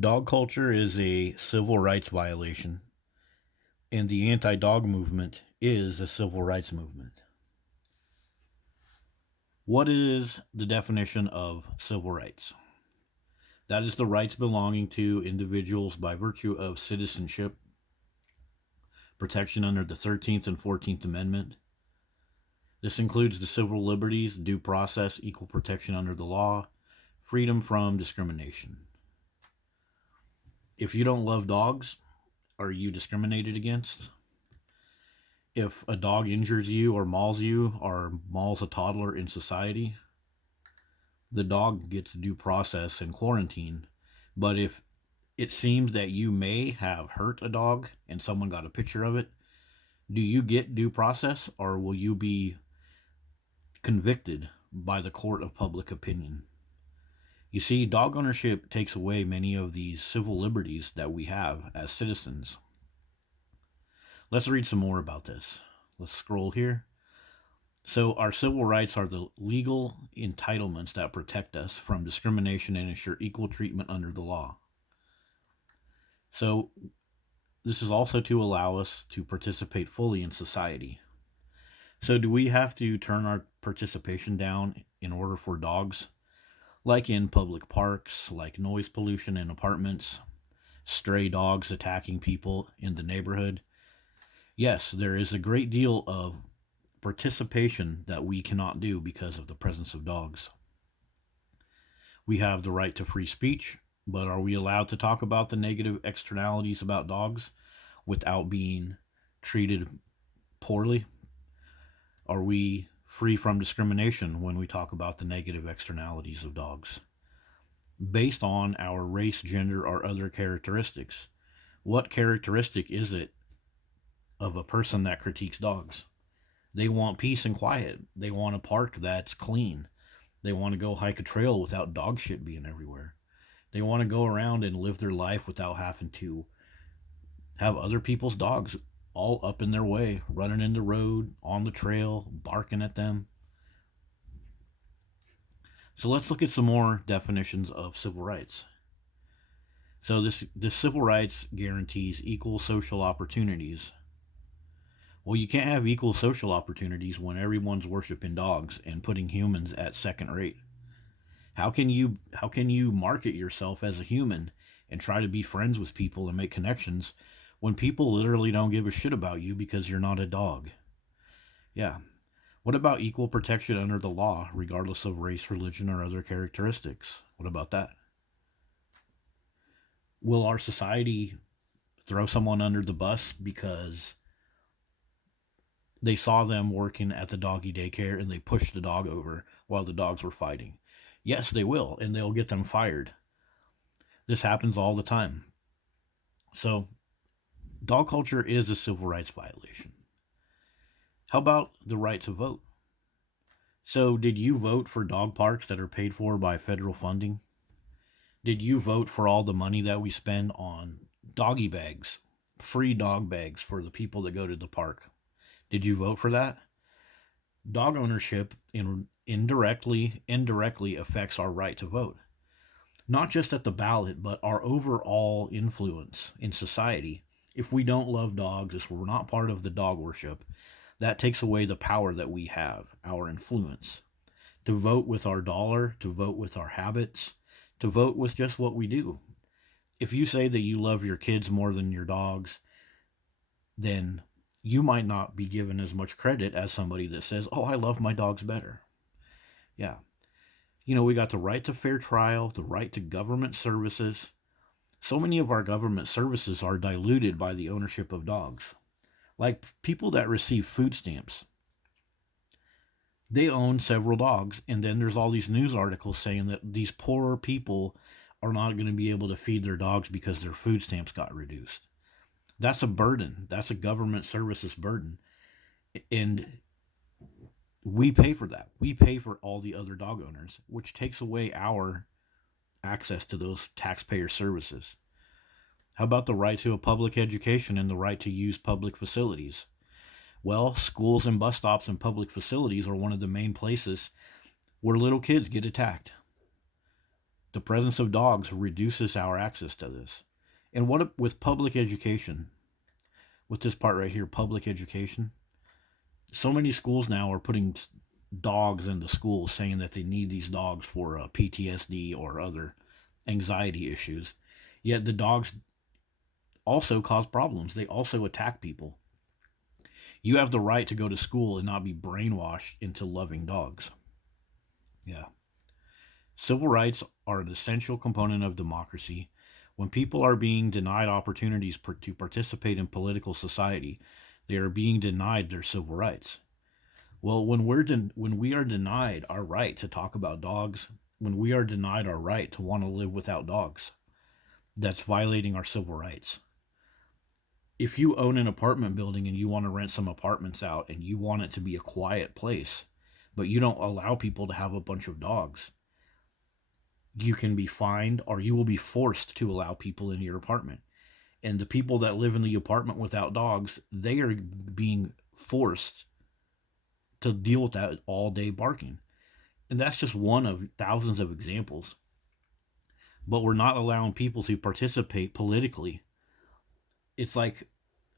Dog culture is a civil rights violation, and the anti dog movement is a civil rights movement. What is the definition of civil rights? That is the rights belonging to individuals by virtue of citizenship, protection under the 13th and 14th Amendment. This includes the civil liberties, due process, equal protection under the law, freedom from discrimination. If you don't love dogs, are you discriminated against? If a dog injures you or mauls a toddler in society, the dog gets due process and quarantine. But if it seems that you may have hurt a dog and someone got a picture of it, do you get due process or will you be convicted by the court of public opinion? You see, dog ownership takes away many of these civil liberties that we have as citizens. Let's read some more about this. Let's scroll here. So, our civil rights are the legal entitlements that protect us from discrimination and ensure equal treatment under the law. So, this is also to allow us to participate fully in society. So, do we have to turn our participation down in order for dogs? Like in public parks, like noise pollution in apartments, stray dogs attacking people in the neighborhood? Yes, there is a great deal of participation that we cannot do because of the presence of dogs. We have the right to free speech, but are we allowed to talk about the negative externalities about dogs without being treated poorly? Are we free from discrimination when we talk about the negative externalities of dogs based on our race, gender, or other characteristics? What characteristic is it of a person that critiques dogs? They want peace and quiet. They want a park that's clean. They want to go hike a trail without dog shit being everywhere. They want to go around and live their life without having to have other people's dogs all up in their way, running in the road, on the trail, barking at them. So let's look at some more definitions of civil rights. So this civil rights guarantees equal social opportunities. Well, you can't have equal social opportunities when everyone's worshiping dogs and putting humans at second rate. How can you market yourself as a human and try to be friends with people and make connections when people literally don't give a shit about you because you're not a dog? Yeah. What about equal protection under the law, regardless of race, religion, or other characteristics? What about that? Will our society throw someone under the bus because they saw them working at the doggy daycare and they pushed the dog over while the dogs were fighting? Yes, they will, and they'll get them fired. This happens all the time. So, dog culture is a civil rights violation. How about the right to vote? So, did you vote for dog parks that are paid for by federal funding? Did you vote for all the money that we spend on doggy bags, free dog bags for the people that go to the park? Did you vote for that? Dog ownership indirectly affects our right to vote. Not just at the ballot, but our overall influence in society. If we don't love dogs, if we're not part of the dog worship, that takes away the power that we have, our influence. To vote with our dollar, to vote with our habits, to vote with just what we do. If you say that you love your kids more than your dogs, then you might not be given as much credit as somebody that says, "Oh, I love my dogs better." Yeah. We got the right to fair trial, the right to government services. So many of our government services are diluted by the ownership of dogs. Like people that receive food stamps, they own several dogs, and then there's all these news articles saying that these poorer people are not going to be able to feed their dogs because their food stamps got reduced. That's a burden. That's a government services burden. And we pay for that. We pay for all the other dog owners, which takes away our access to those taxpayer services. How about the right to a public education and the right to use public facilities? Well, schools and bus stops and public facilities are one of the main places where little kids get attacked. The presence of dogs reduces our access to this. And what with public education, with this part right here, public education, so many schools now are putting dogs into schools, saying that they need these dogs for PTSD or other anxiety issues. Yet the dogs also cause problems. They also attack people. You have the right to go to school and not be brainwashed into loving dogs. Yeah. Civil rights are an essential component of democracy. When people are being denied opportunities to participate in political society, they are being denied their civil rights. Well, when we are denied our right to talk about dogs, when we are denied our right to want to live without dogs, that's violating our civil rights. If you own an apartment building and you want to rent some apartments out and you want it to be a quiet place, but you don't allow people to have a bunch of dogs, you can be fined or you will be forced to allow people in your apartment. And the people that live in the apartment without dogs, they are being forced to deal with that all day barking. And that's just one of thousands of examples. But we're not allowing people to participate politically. It's like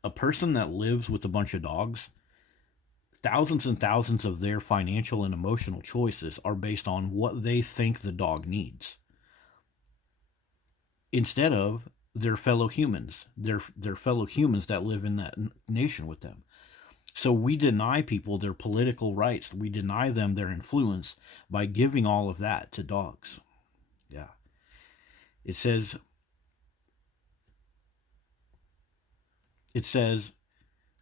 a person that lives with a bunch of dogs, thousands and thousands of their financial and emotional choices are based on what they think the dog needs, instead of their fellow humans, their fellow humans that live in that nation with them. So we deny people their political rights. We deny them their influence by giving all of that to dogs. Yeah. It says,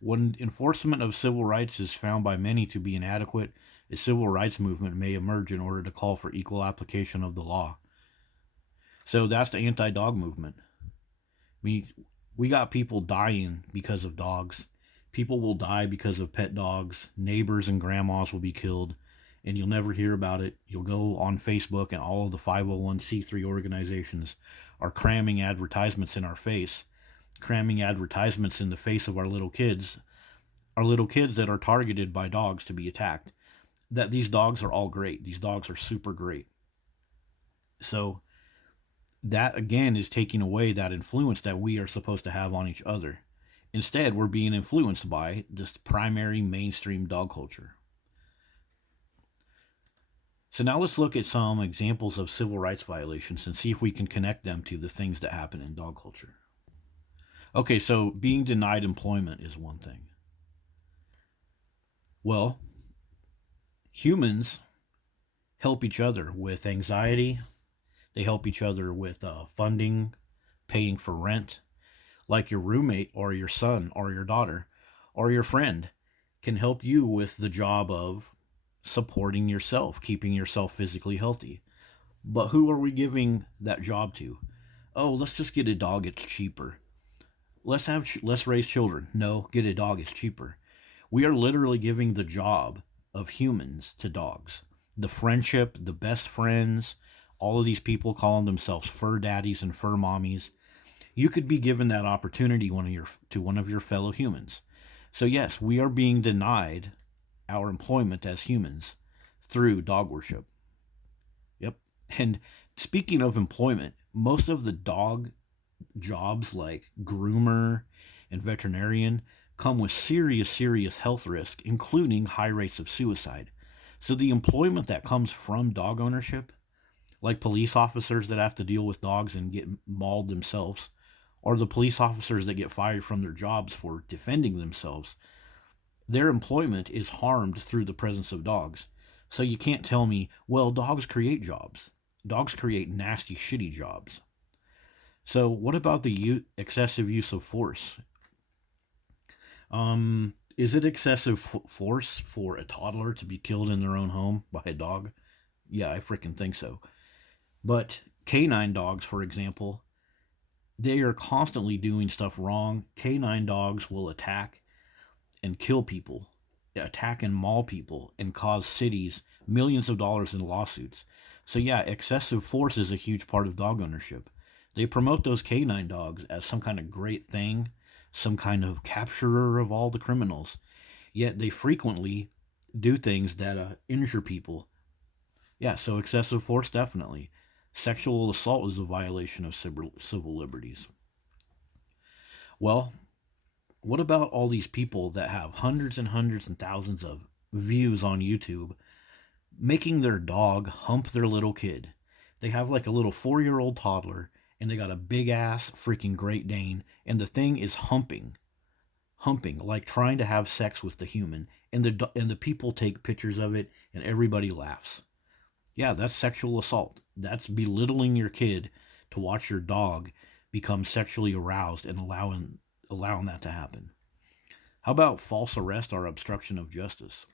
when enforcement of civil rights is found by many to be inadequate, a civil rights movement may emerge in order to call for equal application of the law. So that's the anti-dog movement. We got people dying because of dogs. People will die because of pet dogs. Neighbors and grandmas will be killed, and you'll never hear about it. You'll go on Facebook, and all of the 501c3 organizations are cramming advertisements in our face, cramming advertisements in the face of our little kids that are targeted by dogs to be attacked, that these dogs are all great. These dogs are super great. So that, again, is taking away that influence that we are supposed to have on each other. Instead, we're being influenced by this primary mainstream dog culture. So now let's look at some examples of civil rights violations and see if we can connect them to the things that happen in dog culture. Okay, so being denied employment is one thing. Well, humans help each other with anxiety. They help each other with funding, paying for rent. Like your roommate or your son or your daughter or your friend can help you with the job of supporting yourself, keeping yourself physically healthy. But who are we giving that job to? Oh, let's just get a dog, it's cheaper. Let's raise children. No, get a dog, it's cheaper. We are literally giving the job of humans to dogs. The friendship, the best friends, all of these people calling themselves fur daddies and fur mommies. You could be given that opportunity to one of your fellow humans. So yes, we are being denied our employment as humans through dog worship. Yep. And speaking of employment, most of the dog jobs like groomer and veterinarian come with serious health risk, including high rates of suicide. So the employment that comes from dog ownership, like police officers that have to deal with dogs and get mauled themselves, or the police officers that get fired from their jobs for defending themselves, their employment is harmed through the presence of dogs. So you can't tell me, well, dogs create jobs. Dogs create nasty, shitty jobs. So what about the excessive use of force? Is it excessive force for a toddler to be killed in their own home by a dog? Yeah, I freaking think so. But canine dogs, for example, they are constantly doing stuff wrong. Canine dogs will attack and kill people, attack and maul people, and cause cities millions of dollars in lawsuits. So yeah, excessive force is a huge part of dog ownership. They promote those canine dogs as some kind of great thing, some kind of capturer of all the criminals. Yet they frequently do things that injure people. Yeah, so excessive force, definitely. Sexual assault is a violation of civil liberties. Well, what about all these people that have hundreds and hundreds and thousands of views on YouTube making their dog hump their little kid? They have like a little 4-year-old toddler and they got a big ass freaking Great Dane, and the thing is humping, like trying to have sex with the human, and the people take pictures of it and everybody laughs. Yeah, that's sexual assault. That's belittling your kid to watch your dog become sexually aroused and allowing that to happen. How about false arrest or obstruction of justice?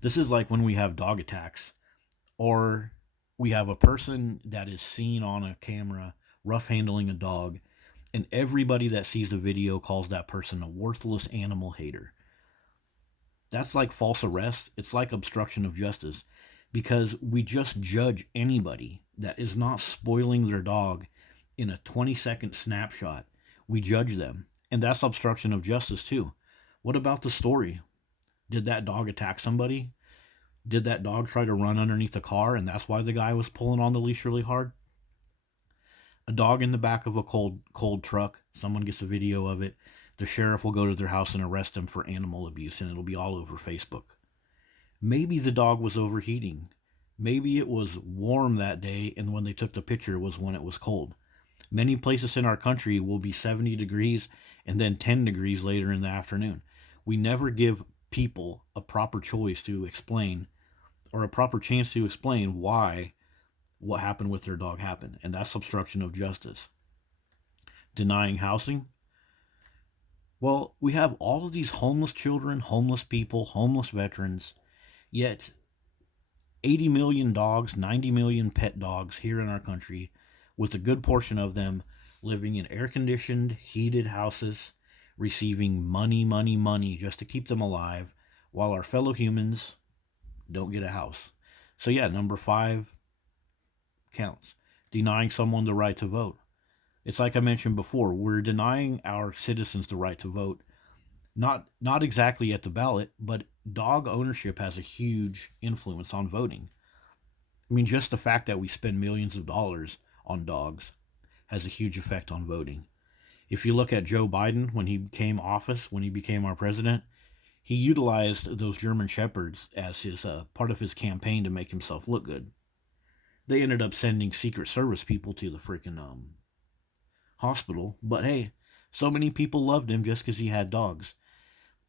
This is like when we have dog attacks, or we have a person that is seen on a camera rough handling a dog, and everybody that sees the video calls that person a worthless animal hater. That's like false arrest. It's like obstruction of justice, because we just judge anybody that is not spoiling their dog in a 20-second snapshot. We judge them. And that's obstruction of justice too. What about the story? Did that dog attack somebody? Did that dog try to run underneath the car and that's why the guy was pulling on the leash really hard? A dog in the back of a cold truck. Someone gets a video of it. The sheriff will go to their house and arrest them for animal abuse, and it'll be all over Facebook. Maybe the dog was overheating. Maybe it was warm that day, and when they took the picture was when it was cold. Many places in our country will be 70 degrees and then 10 degrees later in the afternoon. We never give people a proper choice to explain, or a proper chance to explain why what happened with their dog happened, and that's obstruction of justice. Denying housing. Well, we have all of these homeless children, homeless people, homeless veterans, yet 80 million dogs, 90 million pet dogs here in our country, with a good portion of them living in air-conditioned, heated houses, receiving money just to keep them alive, while our fellow humans don't get a house. So yeah, number 5 counts. Denying someone the right to vote. It's like I mentioned before, we're denying our citizens the right to vote. Not exactly at the ballot, but dog ownership has a huge influence on voting. I mean, just the fact that we spend millions of dollars on dogs has a huge effect on voting. If you look at Joe Biden, when he became our president, he utilized those German Shepherds as his part of his campaign to make himself look good. They ended up sending Secret Service people to the freaking hospital, but hey, so many people loved him just because he had dogs.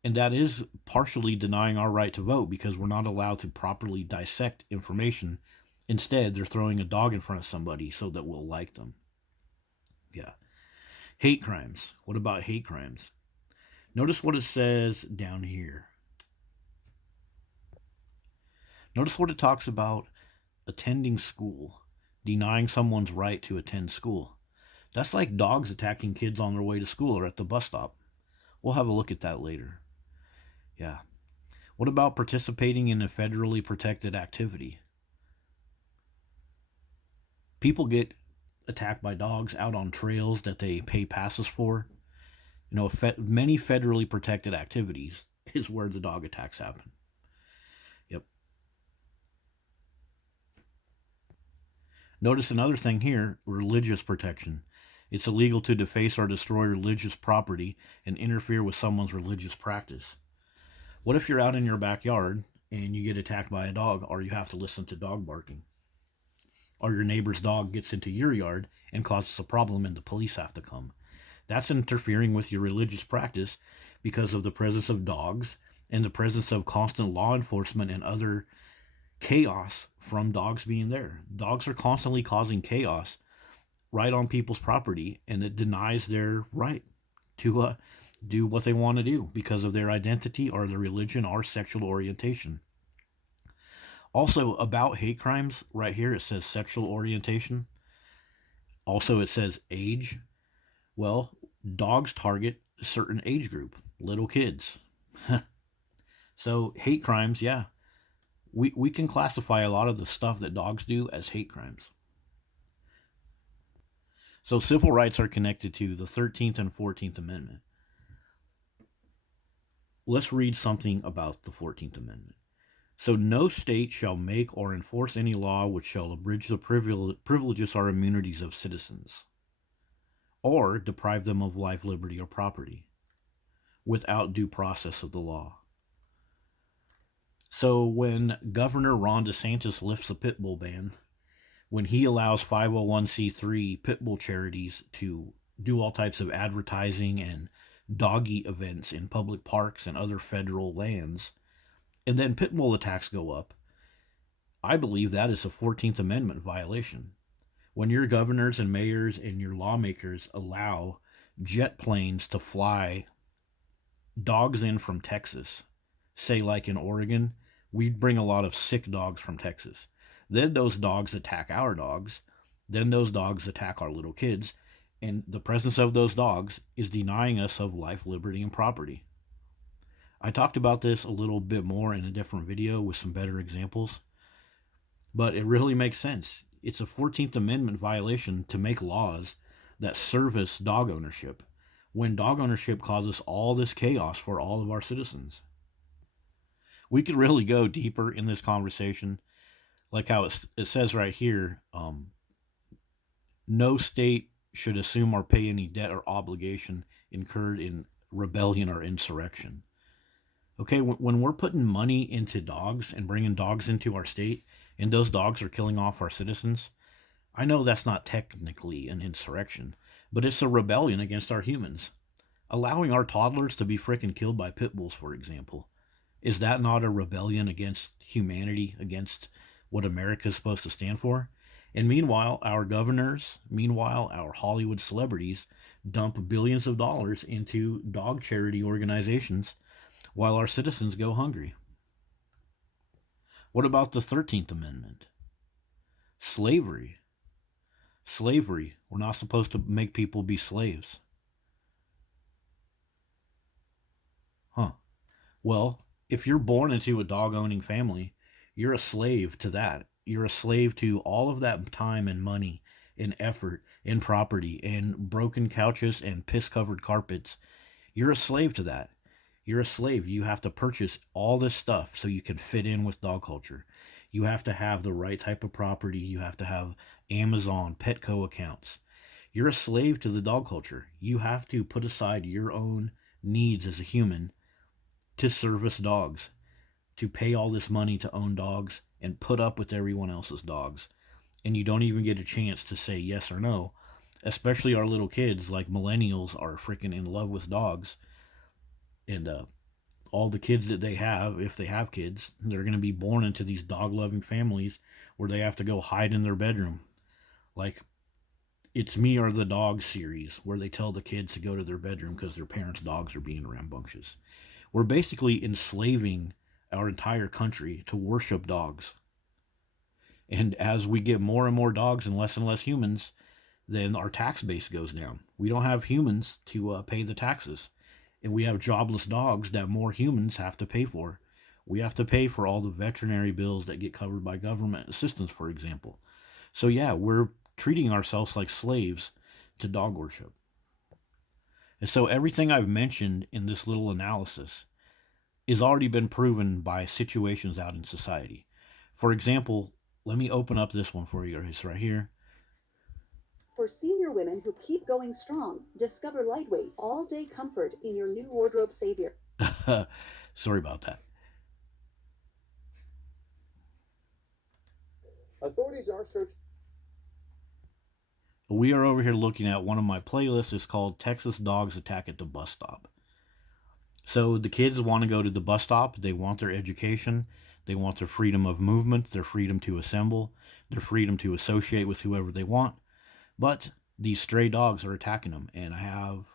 And that is partially denying our right to vote, because we're not allowed to properly dissect information. Instead, they're throwing a dog in front of somebody so that we'll like them. Yeah. Hate crimes. What about hate crimes? Notice what it says down here. Notice what it talks about attending school, denying someone's right to attend school. That's like dogs attacking kids on their way to school or at the bus stop. We'll have a look at that later. Yeah. What about participating in a federally protected activity? People get attacked by dogs out on trails that they pay passes for. You know, many federally protected activities is where the dog attacks happen. Yep. Notice another thing here, religious protection. It's illegal to deface or destroy religious property and interfere with someone's religious practice. What if you're out in your backyard and you get attacked by a dog, or you have to listen to dog barking? Or your neighbor's dog gets into your yard and causes a problem and the police have to come. That's interfering with your religious practice because of the presence of dogs and the presence of constant law enforcement and other chaos from dogs being there. Dogs are constantly causing chaos right on people's property, and it denies their right to do what they want to do because of their identity or their religion or sexual orientation. Also, about hate crimes, right here it says sexual orientation. Also, it says age. Well, dogs target a certain age group, little kids. So, hate crimes, yeah. We can classify a lot of the stuff that dogs do as hate crimes. So civil rights are connected to the 13th and 14th Amendment. Let's read something about the 14th Amendment. So no state shall make or enforce any law which shall abridge the privileges or immunities of citizens, or deprive them of life, liberty, or property, without due process of the law. So when Governor Ron DeSantis lifts the pit bull ban, when he allows 501c3 pit bull charities to do all types of advertising and doggy events in public parks and other federal lands, and then pit bull attacks go up, I believe that is a 14th Amendment violation. When your governors and mayors and your lawmakers allow jet planes to fly dogs in from Texas, say like in Oregon, we'd bring a lot of sick dogs from Texas. Then those dogs attack our dogs. Then those dogs attack our little kids. And the presence of those dogs is denying us of life, liberty, and property. I talked about this a little bit more in a different video with some better examples, but it really makes sense. It's a 14th Amendment violation to make laws that service dog ownership when dog ownership causes all this chaos for all of our citizens. We could really go deeper in this conversation, like how it says right here, no state should assume or pay any debt or obligation incurred in rebellion or insurrection. Okay, when we're putting money into dogs and bringing dogs into our state, and those dogs are killing off our citizens, I know that's not technically an insurrection, but it's a rebellion against our humans. Allowing our toddlers to be frickin' killed by pit bulls, for example, is that not a rebellion against humanity, against what America is supposed to stand for? And meanwhile, our governors, our Hollywood celebrities dump billions of dollars into dog charity organizations while our citizens go hungry. What about the 13th Amendment? Slavery. Slavery. We're not supposed to make people be slaves. Huh. Well, if you're born into a dog-owning family, you're a slave to that. You're a slave to all of that time and money and effort and property and broken couches and piss-covered carpets. You're a slave to that. You're a slave. You have to purchase all this stuff so you can fit in with dog culture. You have to have the right type of property. You have to have Amazon, Petco accounts. You're a slave to the dog culture. You have to put aside your own needs as a human to service dogs, to pay all this money to own dogs and put up with everyone else's dogs. And you don't even get a chance to say yes or no, especially our little kids, like millennials are freaking in love with dogs. And all the kids that they have, if they have kids, they're going to be born into these dog-loving families where they have to go hide in their bedroom. Like, It's Me or the Dog series, where they tell the kids to go to their bedroom because their parents' dogs are being rambunctious. We're basically enslaving our entire country to worship dogs. And as we get more and more dogs and less humans, then our tax base goes down. We don't have humans to pay the taxes. And we have jobless dogs that more humans have to pay for. We have to pay for all the veterinary bills that get covered by government assistance, for example. So yeah, we're treating ourselves like slaves to dog worship. And so everything I've mentioned in this little analysis has already been proven by situations out in society. For example, let me open up this one for you guys right here. For senior women who keep going strong, discover lightweight, all-day comfort in your new wardrobe savior. Sorry about that. Authorities are searching. We are over here looking at one of my playlists. It's called Texas Dogs Attack at the Bus Stop. So the kids want to go to the bus stop. They want their education. They want their freedom of movement, their freedom to assemble, their freedom to associate with whoever they want. But these stray dogs are attacking them, and I have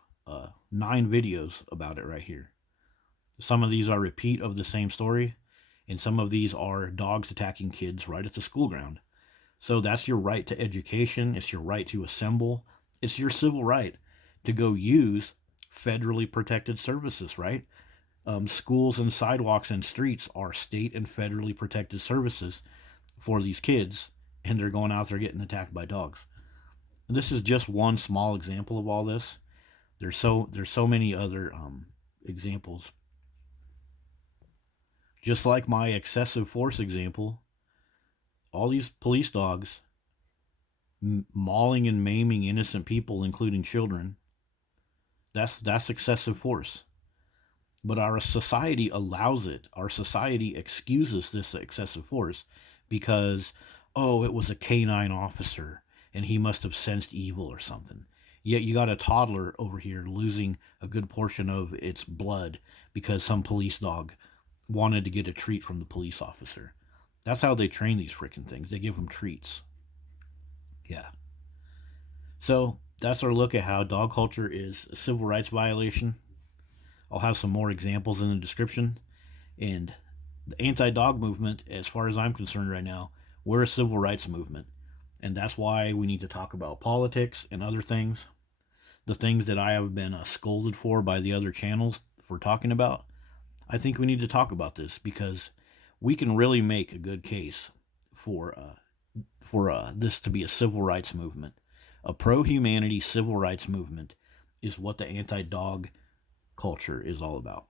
9 videos about it right here. Some of these are repeat of the same story, and some of these are dogs attacking kids right at the school ground. So that's your right to education. It's your right to assemble. It's your civil right to go use federally protected services, right? Schools and sidewalks and streets are state and federally protected services for these kids, and they're going out there getting attacked by dogs. And this is just one small example of all this. There's so many other examples. Just like my excessive force example, all these police dogs mauling and maiming innocent people, including children, that's excessive force. But our society allows it. Our society excuses this excessive force because, oh, it was a canine officer and he must have sensed evil or something. Yet you got a toddler over here losing a good portion of its blood because some police dog wanted to get a treat from the police officer. That's how they train these freaking things. They give them treats. Yeah. So that's our look at how dog culture is a civil rights violation. I'll have some more examples in the description. And the anti-dog movement, as far as I'm concerned right now, we're a civil rights movement. And that's why we need to talk about politics and other things. The things that I have been scolded for by the other channels for talking about. I think we need to talk about this because we can really make a good case for this to be a civil rights movement. A pro-humanity civil rights movement is what the anti-dog culture is all about.